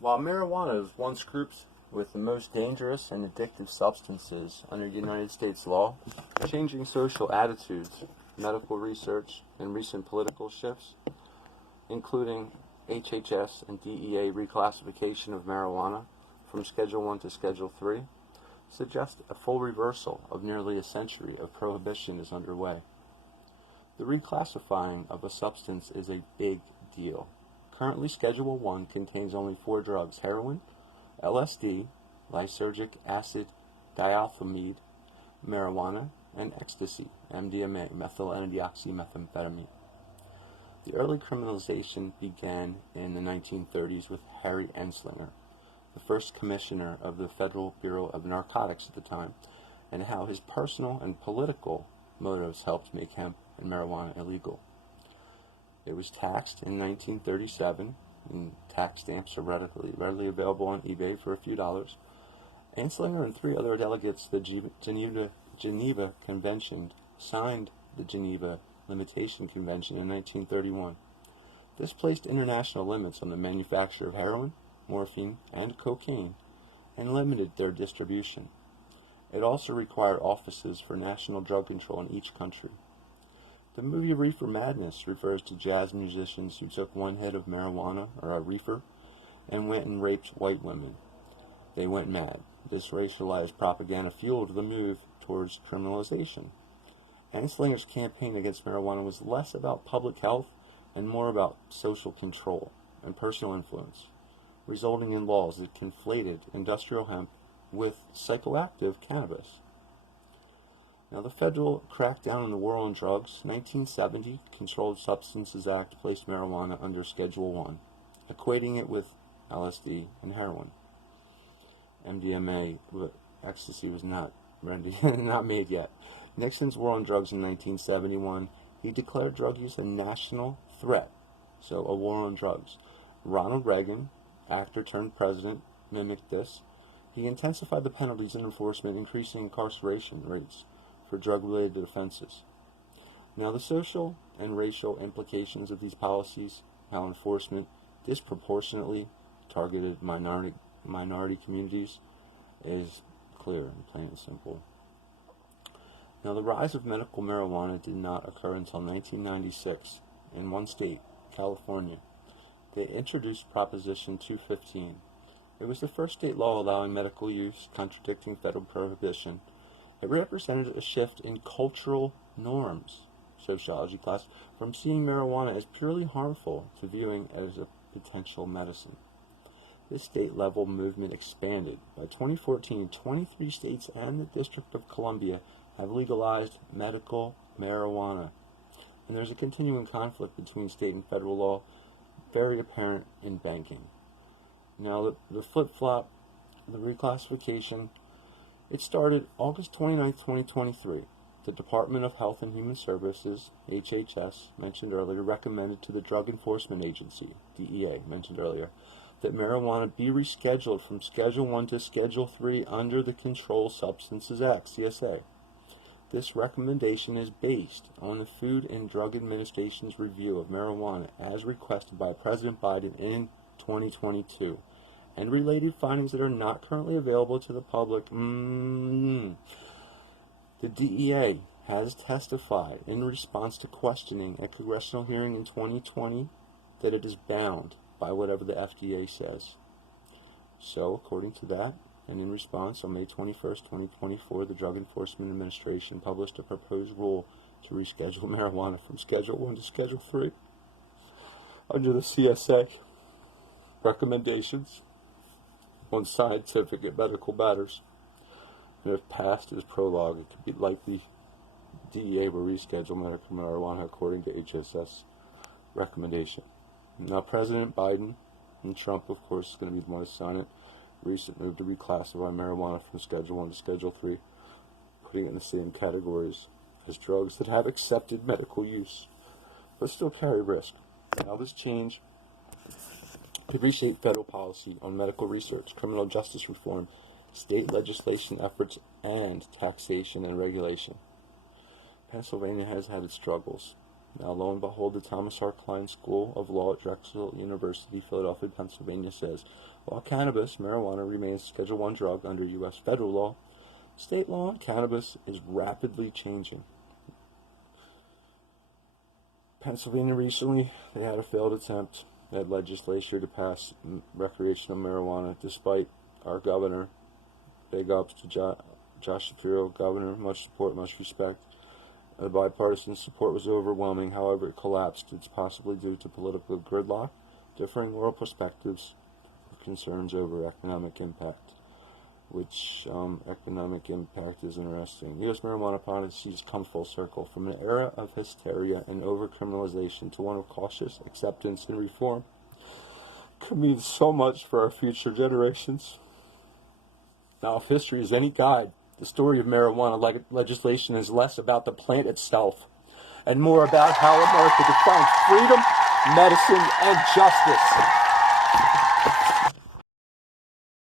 While marijuana was once grouped with the most dangerous and addictive substances under United States law, changing social attitudes, medical research, and recent political shifts, including HHS and DEA reclassification of marijuana from Schedule 1 to Schedule 3, suggest a full reversal of nearly a century of prohibition is underway. The reclassifying of a substance is a big deal. Currently, Schedule 1 contains only 4 drugs: heroin, LSD, lysergic acid diethylamide, marijuana, and ecstasy, MDMA, methyl N-deoxymethamphetamine. The early criminalization began in the 1930s with Harry Anslinger, the first commissioner of the Federal Bureau of Narcotics at the time, and how his personal and political motives helped make hemp and marijuana illegal. It was taxed in 1937, and tax stamps are readily available on eBay for a few dollars. Anslinger and 3 other delegates to the Geneva Convention signed the Geneva Limitation Convention in 1931. This placed international limits on the manufacture of heroin, morphine, and cocaine, and limited their distribution. It also required offices for national drug control in each country. The movie Reefer Madness refers to jazz musicians who took 1 hit of marijuana, or a reefer, and went and raped white women. They went mad. This racialized propaganda fueled the move towards criminalization. Anslinger's campaign against marijuana was less about public health and more about social control and personal influence, resulting in laws that conflated industrial hemp with psychoactive cannabis. Now, the federal crackdown on the war on drugs, 1970 Controlled Substances Act placed marijuana under Schedule 1, equating it with LSD and heroin. MDMA, ecstasy, was not made yet. Nixon's war on drugs in 1971, he declared drug use a national threat, so a war on drugs. Ronald Reagan, actor turned president, mimicked this. He intensified the penalties and enforcement, increasing incarceration rates for drug-related offenses. Now, the social and racial implications of these policies, how enforcement disproportionately targeted minority communities, is clear and plain and simple. Now, the rise of medical marijuana did not occur until 1996 in one state, California. They introduced Proposition 215. It was the first state law allowing medical use, contradicting federal prohibition. It represented a shift in cultural norms, sociology class, from seeing marijuana as purely harmful to viewing it as a potential medicine. This state-level movement expanded. By 2014, 23 states and the District of Columbia have legalized medical marijuana. And there's a continuing conflict between state and federal law, very apparent in banking. Now, the flip-flop, the reclassification, it started August 29, 2023. The Department of Health and Human Services, HHS, mentioned earlier, recommended to the Drug Enforcement Agency, DEA, mentioned earlier, that marijuana be rescheduled from Schedule 1 to Schedule 3 under the Controlled Substances Act, CSA. This recommendation is based on the Food and Drug Administration's review of marijuana as requested by President Biden in 2022, and related findings that are not currently available to the public. The DEA has testified in response to questioning at congressional hearing in 2020 that it is bound by whatever the FDA says. So, according to that, and in response, on May 21st, 2024, the Drug Enforcement Administration published a proposed rule to reschedule marijuana from Schedule 1 to Schedule 3 under the CSA recommendations on scientific and medical matters. And if passed as prologue, it could be likely DEA will reschedule medical marijuana according to HHS recommendation. Now, President Biden and Trump, of course, is going to be the one to sign it. Recent move to reclassify marijuana from Schedule 1 to Schedule 3, putting it in the same categories as drugs that have accepted medical use, but still carry risk. Now, this change could reshape federal policy on medical research, criminal justice reform, state legislation efforts, and taxation and regulation. Pennsylvania has had its struggles. Now, lo and behold, the Thomas R. Klein School of Law at Drexel University, Philadelphia, Pennsylvania says, while cannabis, marijuana, remains Schedule I drug under U.S. federal law, state law on cannabis is rapidly changing. Pennsylvania recently, they had a failed attempt at legislature to pass recreational marijuana, despite our governor, big ups to Josh Shapiro, governor, much support, much respect. The bipartisan support was overwhelming. However, it collapsed. It's possibly due to political gridlock, differing world perspectives, or concerns over economic impact. Which economic impact is interesting. U.S. marijuana policies come full circle from an era of hysteria and overcriminalization to one of cautious acceptance and reform. Could mean so much for our future generations. Now, if history is any guide, the story of marijuana legislation is less about the plant itself and more about how America defines freedom, medicine, and justice.